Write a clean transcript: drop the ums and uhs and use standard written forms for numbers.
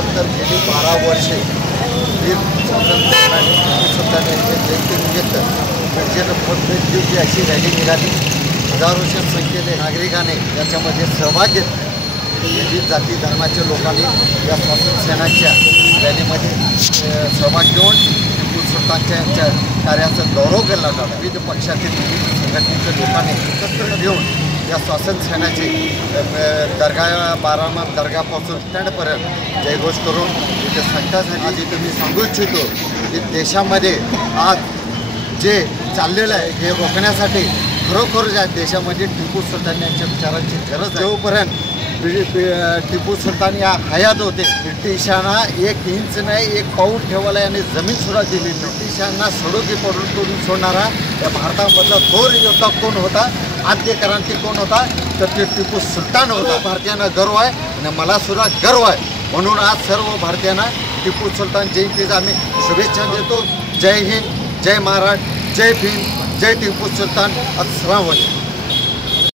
खरं तर गेली 12 वर्षे वीर स्वातंत्र्य सुलतानांच्या जयंतीनिमित्त मिरजेनं भव्य अशी रॅली निघाली। हजारोच्या संख्येने नागरिकांनी याच्यामध्ये सहभाग घेतला। विविध जाती धर्माच्या लोकांनी या स्वातंत्र्य सेनाच्या रॅलीमध्ये सहभाग घेऊन टिपू सुलतानच्या कार्याचा गौरव केला जातो। विविध पक्षातील विविध संघटनेच्या लोकांनी एकत्र घेऊन या स्वातंत्र्य सेनाची दर्गा बारामत दर्गापासून स्टँडपर्यंत जयघोष करून इथे संख्या झाली। आज इथे मी सांगू इच्छितो की देशामध्ये आज जे चाललेलं आहे हे रोखण्यासाठी खरोखर या देशामध्ये टिपू सुलतान यांच्या विचारांची गरज आहे। जोपर्यंत टिपू सुलतान या हयात होते ब्रिटिशांना 1 इंच नाही 1 पाऊल ठेवायला आणि जमीनसुद्धा दिली। ब्रिटिशांना सडोकी पडून सोडणारा या भारतामधला थोर योद्धा कोण होता, आद्य क्रांती कोण होता तर ते टिपू सुलतान होता। भारतीयांना गर्व आहे आणि मला सुद्धा गर्व आहे। म्हणून आज सर्व भारतीयांना टिपू सुलतान जयंतीचा आम्ही शुभेच्छा देतो। जय हिंद, जय महाराष्ट्र, जय भीम, जय टिपू सुलतान। अस्सलाम वालेकुम।